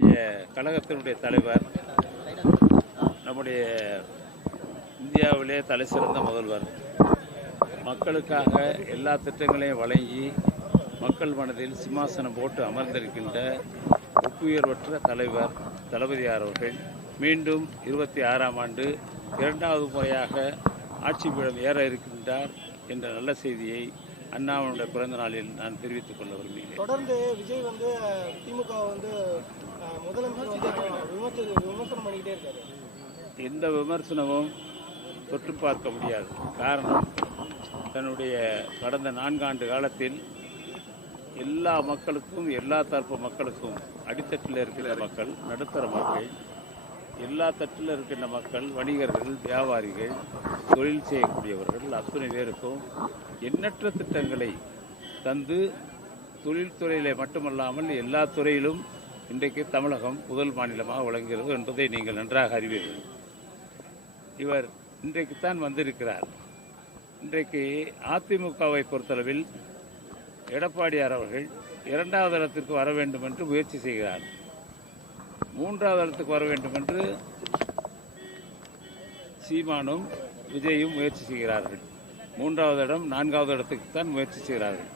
கழகத்தினுடைய தலைவர், நம்முடைய இந்தியாவிலே தலை சிறந்த முதல்வர், மக்களுக்காக எல்லா திட்டங்களையும் வழங்கி மக்கள் மனதில் சிம்மாசனம் போட்டு அமர்ந்திருக்கின்ற ஒப்புயர்வற்ற தலைவர் தளபதியார் அவர்கள் மீண்டும் 26ஆம் ஆண்டு 2வது முறையாக ஆட்சி பீடம் ஏற இருக்கின்றார் என்ற நல்ல செய்தியை அண்ணாவுடைய பிறந்த நாளில் நான் தெரிவித்துக் கொள்ள விரும்புகிறேன். தொடர்ந்து விஜய் திமுக முதலமைச்சர் விமர்சனம் பண்ணிக்கிட்டே இருக்காரு. எந்த விமர்சனமும் தொற்று பார்க்க முடியாது. காரணம், தன்னுடைய கடந்த 4 ஆண்டு காலத்தில் எல்லா மக்களுக்கும், எல்லா தரப்பு மக்களுக்கும், அடித்தட்டில் இருக்கிற மக்கள், நடுத்தர மக்கள், எல்லா தட்டில் இருக்கின்ற மக்கள், வணிகர்கள், வியாபாரிகள், தொழில் செய்யக்கூடியவர்கள் அத்தனை பேருக்கும் எண்ணற்ற திட்டங்களை தந்து தொழில்துறையிலே மட்டுமல்லாமல் எல்லா துறையிலும் இன்றைக்கு தமிழகம் முதல் மாநிலமாக விளங்குகிறது என்பதை நீங்கள் நன்றாக அறிவீர்கள். இவர் இன்றைக்குத்தான் வந்திருக்கிறார். இன்றைக்கு அதிமுகவை பொறுத்தளவில் எடப்பாடியார் அவர்கள் 2வது இடத்திற்கு வர வேண்டும் என்று முயற்சி செய்கிறார். 3வது இடத்துக்கு வர வேண்டும் என்று சீமானும் விஜயும் முயற்சி செய்கிறார்கள். 3வது இடம், 4வது இடத்துக்கு தான் முயற்சி செய்கிறார்கள்.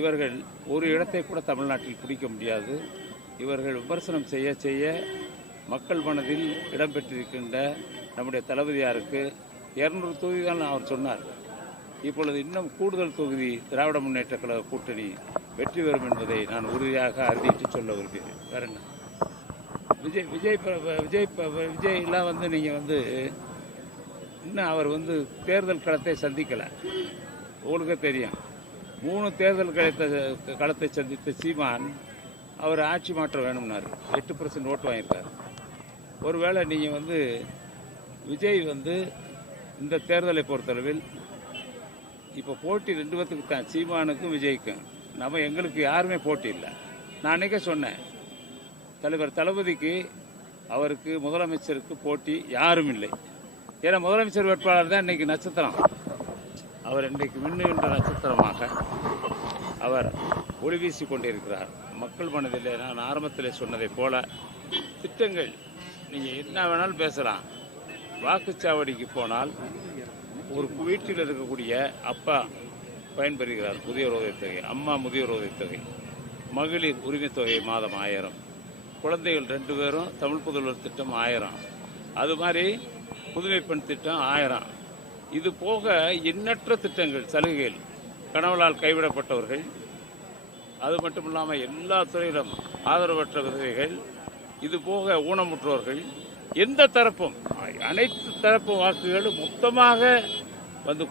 இவர்கள் ஒரு இடத்தை கூட தமிழ்நாட்டில் பிடிக்க முடியாது. இவர்கள் விமர்சனம் செய்ய செய்ய மக்கள் மனதில் இடம்பெற்றிருக்கின்ற நம்முடைய தளபதியாருக்கு 200 தொகுதி தான் அவர் சொன்னார். இப்பொழுது இன்னும் கூடுதல் தொகுதி திராவிட முன்னேற்ற கழக கூட்டணி வெற்றி பெறும் என்பதை நான் உறுதியாக அறிவித்து சொல்ல விரும்புகிறேன். வேற என்ன, விஜய்லாம் நீங்கள் இன்னும் அவர் தேர்தல் களத்தை சந்திக்கலை. உங்களுக்கு தெரியும், 3 தேர்தல் களத்தை சந்தித்த சீமான் அவர் ஆட்சி மாற்றம் வேணும்னார். 8% ஓட்டு வாங்கியிருக்கார். ஒருவேளை நீங்கள் விஜய் இந்த தேர்தலை பொறுத்தளவில் இப்போ போட்டி 2 பேத்துக்கு தான், சீமானுக்கும் விஜய்க்கும். எங்களுக்கு யாருமே போட்டி இல்லை. நான் அன்றைக்கே சொன்னேன், தலைவர் தளபதிக்கு அவருக்கு முதலமைச்சருக்கு போட்டி யாரும் இல்லை. ஏன்னா முதலமைச்சர் வேட்பாளர் தான் இன்றைக்கி நட்சத்திரம். அவர் இன்றைக்கு மின்னுகின்ற நட்சத்திரமாக அவர் ஒளி வீசி கொண்டிருக்கிறார் மக்கள் மனதில். நான் ஆரம்பத்தில் சொன்னதை போல திட்டங்கள் நீங்கள் என்ன வேணாலும் பேசலாம். வாக்குச்சாவடிக்கு போனால் ஒரு வீட்டில் இருக்கக்கூடிய அப்பா பயன்பெறுகிறார் முதியோர் உதவித்தொகை, அம்மா முதியோர் உதவித்தொகை, மகளிர் உரிமைத் தொகை மாதம் 1000, குழந்தைகள் 2 பேரும் தமிழ் புதல்வர் திட்டம் 1000, அது மாதிரி புதுமை பெண் திட்டம் 1000. இது போக எண்ணற்ற திட்டங்கள், சலுகைகள், கணவனால் கைவிடப்பட்டவர்கள், அது மட்டும் இல்லாமல் எல்லா துறையிலும் ஆதரவற்ற விதவைகள், இது போக ஊனமுற்றோர்கள், எந்த தரப்பும் அனைத்து தரப்பு வாக்குகளும் மொத்தமாக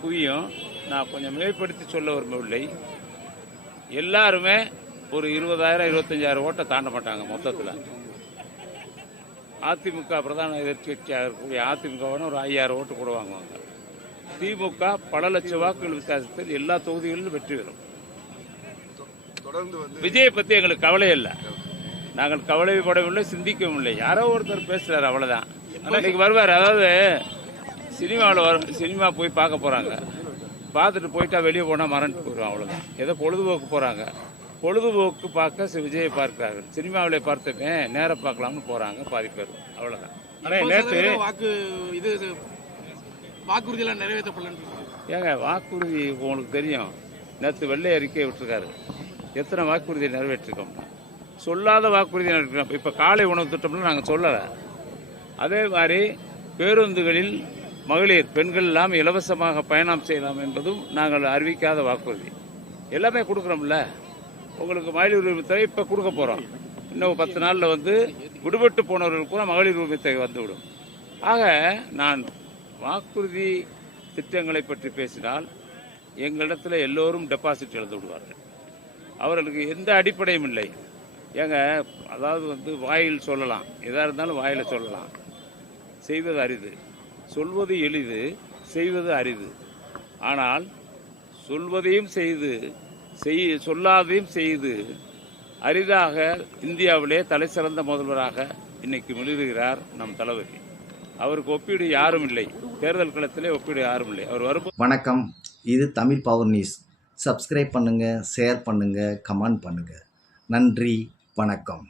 குவியும். நான் கொஞ்சம் மிகைப்படுத்தி சொல்ல விரும்பவில்லை. எல்லாருமே ஒரு 20,000 25,000 ஓட்டை தாண்ட மாட்டாங்க மொத்தத்தில். அதிமுக பிரதான எதிர்க்கட்சியாக இருக்கக்கூடிய அதிமுகவான ஒரு 5000 ஓட்டு கூட வாங்குவாங்க. திமுக பல லட்சம் வாக்குகள் வித்தியாசத்தில் எல்லா தொகுதிகளிலும் வெற்றி பெறும். விஜயை பற்றி எங்களுக்கு கவலை இல்லை. நாங்கள் கவலைப்படவில்லை, சிந்திக்கவும் இல்லை. யாரோ ஒருத்தர் பேசுறாரு, அவ்வளோதான். இன்னைக்கு வருவார். அதாவது சினிமாவில் சினிமா போய் பார்க்க போகிறாங்க, பார்த்துட்டு போயிட்டா வெளியே போனால் மறந்துட்டு போயிடும், அவ்வளோதான். ஏதோ பொழுதுபோக்கு போகிறாங்க, பொழுதுபோக்கு பார்க்க விஜயை பார்க்கிறார்கள். சினிமாவிலே பார்த்தமே நேரம் பார்க்கலாம்னு போகிறாங்க பாதி பேர், அவ்வளோதான். ஆனால் நேற்று வாக்குறுதியெல்லாம் நிறைவேற்றப்படல. ஏங்க வாக்குறுதி உங்களுக்கு தெரியும். நேற்று வெள்ளை அறிக்கை விட்டுருக்காரு. எத்தனை வாக்குறுதியை நிறைவேற்றிருக்கோம்னா, சொல்லாத வாக்குறுதி நிறைவேற்றோம். இப்போ காலை உணவு திட்டம்னு நாங்கள் சொல்லலை. அதே மாதிரி பேருந்துகளில் மகளிர் பெண்கள் எல்லாம் இலவசமாக பயணம் செய்யலாம் என்பதும் நாங்கள் அறிவிக்காத வாக்குறுதி. எல்லாமே கொடுக்குறோம்ல. உங்களுக்கு மகளிர் உரிமை தொகை இப்போ கொடுக்க போகிறோம். இன்னும் 10 நாளில் விடுபட்டு போனவர்களுக்கு கூட மகளிர் உரிமை தொகை வந்துவிடும். ஆக நான் வாக்குறுதி திட்டங்களை பற்றி பேசினால் எங்களிடத்தில் எல்லோரும் டெபாசிட் எழுந்து விடுவார்கள். அவர்களுக்கு எந்த அடிப்படையும் இல்லை. ஏங்க, அதாவது வாயில் சொல்லலாம், எதாக இருந்தாலும் வாயில் சொல்லலாம். செய்வது அரிது, சொல்வது எளிது, செய்வது அரிது. ஆனால் சொல்வதையும் செய்து சொல்லாதையும் செய்து அரிதாக இந்தியாவிலே தலை சிறந்த முதல்வராக இன்னைக்கு மிளிர்கிறார் நம் தளபதி. அவருக்கு ஒப்பீடு யாரும் இல்லை. தேர்தல் களத்திலே ஒப்பீடு யாரும் இல்லை. அவர் வரும். வணக்கம், இது தமிழ் பவர் நியூஸ். சப்ஸ்கிரைப் பண்ணுங்கள், ஷேர் பண்ணுங்கள், கமெண்ட் பண்ணுங்கள். நன்றி, வணக்கம்.